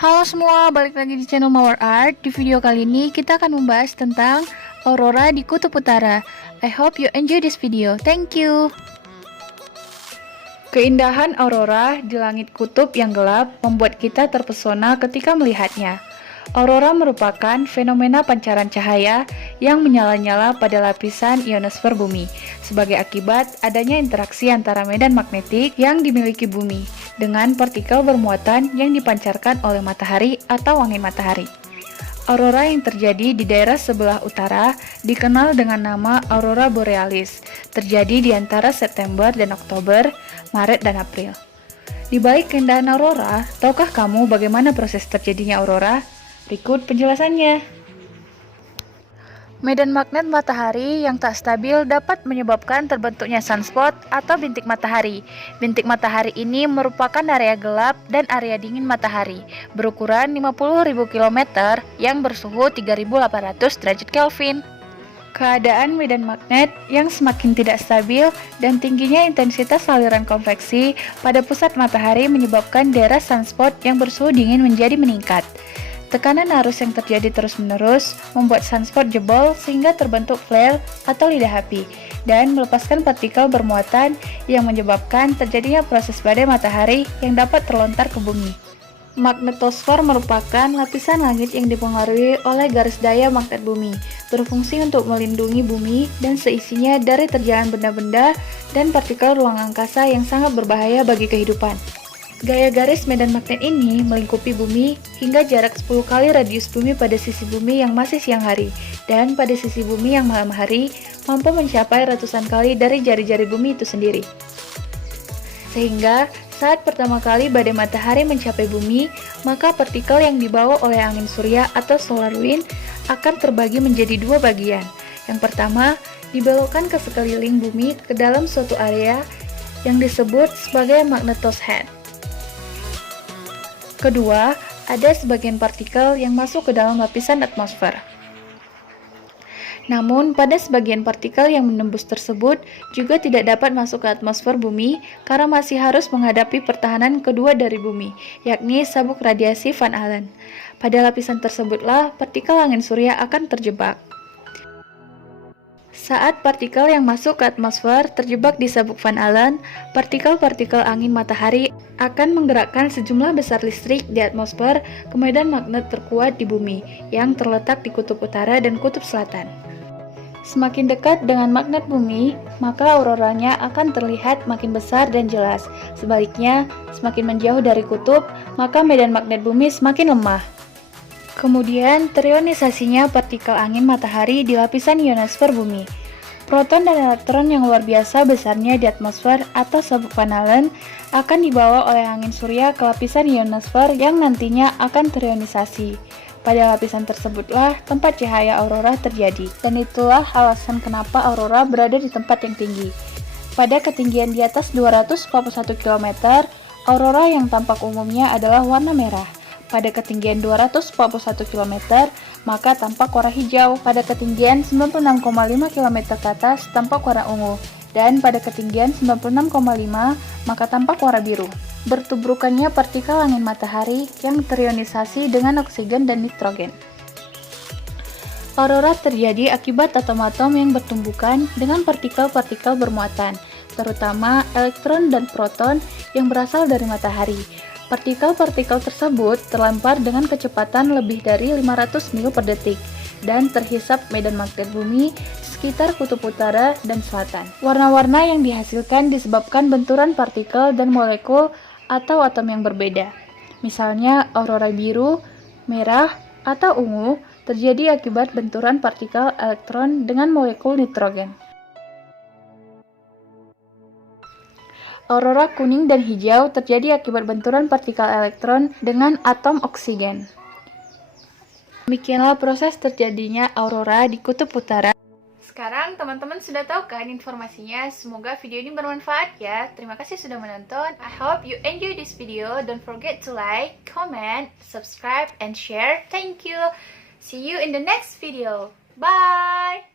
Halo semua, balik lagi di channel Mawar Art. Di video kali ini kita akan membahas tentang aurora di Kutub Utara. I hope you enjoy this video. Thank you. Keindahan aurora di langit kutub yang gelap membuat kita terpesona ketika melihatnya. Aurora merupakan fenomena pancaran cahaya yang menyala-nyala pada lapisan ionosfer bumi sebagai akibat adanya interaksi antara medan magnetik yang dimiliki bumi dengan partikel bermuatan yang dipancarkan oleh matahari atau angin matahari. Aurora yang terjadi di daerah sebelah utara dikenal dengan nama aurora borealis, terjadi di antara September dan Oktober, Maret dan April. Di balik keindahan aurora, tahukah kamu bagaimana proses terjadinya aurora? Berikut penjelasannya. Medan magnet matahari yang tak stabil dapat menyebabkan terbentuknya sunspot atau bintik matahari. Bintik matahari ini merupakan area gelap dan area dingin matahari berukuran 50.000 km yang bersuhu 3.800 derajat Kelvin. Keadaan medan magnet yang semakin tidak stabil dan tingginya intensitas aliran konveksi pada pusat matahari menyebabkan daerah sunspot yang bersuhu dingin menjadi meningkat. Tekanan arus yang terjadi terus-menerus membuat sunspot jebol sehingga terbentuk flare atau lidah api dan melepaskan partikel bermuatan yang menyebabkan terjadinya proses badai matahari yang dapat terlontar ke bumi. Magnetosfer merupakan lapisan langit yang dipengaruhi oleh garis daya magnet bumi, berfungsi untuk melindungi bumi dan seisinya dari terjangan benda-benda dan partikel ruang angkasa yang sangat berbahaya bagi kehidupan. Gaya garis medan magnet ini melingkupi bumi hingga jarak 10 kali radius bumi pada sisi bumi yang masih siang hari, dan pada sisi bumi yang malam hari mampu mencapai ratusan kali dari jari-jari bumi itu sendiri. Sehingga saat pertama kali badai matahari mencapai bumi, maka partikel yang dibawa oleh angin surya atau solar wind akan terbagi menjadi dua bagian. Yang pertama, dibelokkan ke sekeliling bumi ke dalam suatu area yang disebut sebagai magnetoshead. Kedua, ada sebagian partikel yang masuk ke dalam lapisan atmosfer. Namun, pada sebagian partikel yang menembus tersebut juga tidak dapat masuk ke atmosfer bumi karena masih harus menghadapi pertahanan kedua dari bumi, yakni sabuk radiasi Van Allen. Pada lapisan tersebutlah partikel angin surya akan terjebak. Saat partikel yang masuk ke atmosfer terjebak di sabuk Van Allen, partikel-partikel angin matahari akan menggerakkan sejumlah besar listrik di atmosfer ke medan magnet terkuat di bumi yang terletak di kutub utara dan kutub selatan. Semakin dekat dengan magnet bumi, maka auroranya akan terlihat makin besar dan jelas. Sebaliknya, semakin menjauh dari kutub, maka medan magnet bumi semakin lemah. Kemudian, terionisasinya partikel angin matahari di lapisan ionosfer bumi. Proton dan elektron yang luar biasa besarnya di atmosfer atau sabuk Van Allen akan dibawa oleh angin surya ke lapisan ionosfer yang nantinya akan terionisasi. Pada lapisan tersebutlah tempat cahaya aurora terjadi, dan itulah alasan kenapa aurora berada di tempat yang tinggi. Pada ketinggian di atas 241 km, aurora yang tampak umumnya adalah warna merah. Pada ketinggian 241 km, maka tampak warna hijau. Pada ketinggian 96,5 km ke atas, tampak warna ungu. Dan pada ketinggian 96,5, maka tampak warna biru. Bertubrukannya partikel angin matahari yang terionisasi dengan oksigen dan nitrogen. Aurora terjadi akibat atom-atom yang bertumbukan dengan partikel-partikel bermuatan, terutama elektron dan proton yang berasal dari matahari. Partikel-partikel tersebut terlempar dengan kecepatan lebih dari 500 mil per detik dan terhisap medan magnet bumi di sekitar kutub utara dan selatan. Warna-warna yang dihasilkan disebabkan benturan partikel dan molekul atau atom yang berbeda. Misalnya aurora biru, merah, atau ungu terjadi akibat benturan partikel elektron dengan molekul nitrogen. Aurora kuning dan hijau terjadi akibat benturan partikel elektron dengan atom oksigen. Demikianlah proses terjadinya aurora di kutub utara. Sekarang teman-teman sudah tahu kan informasinya. Semoga video ini bermanfaat ya. Terima kasih sudah menonton. I hope you enjoy this video. Don't forget to like, comment, subscribe, and share. Thank you. See you in the next video. Bye!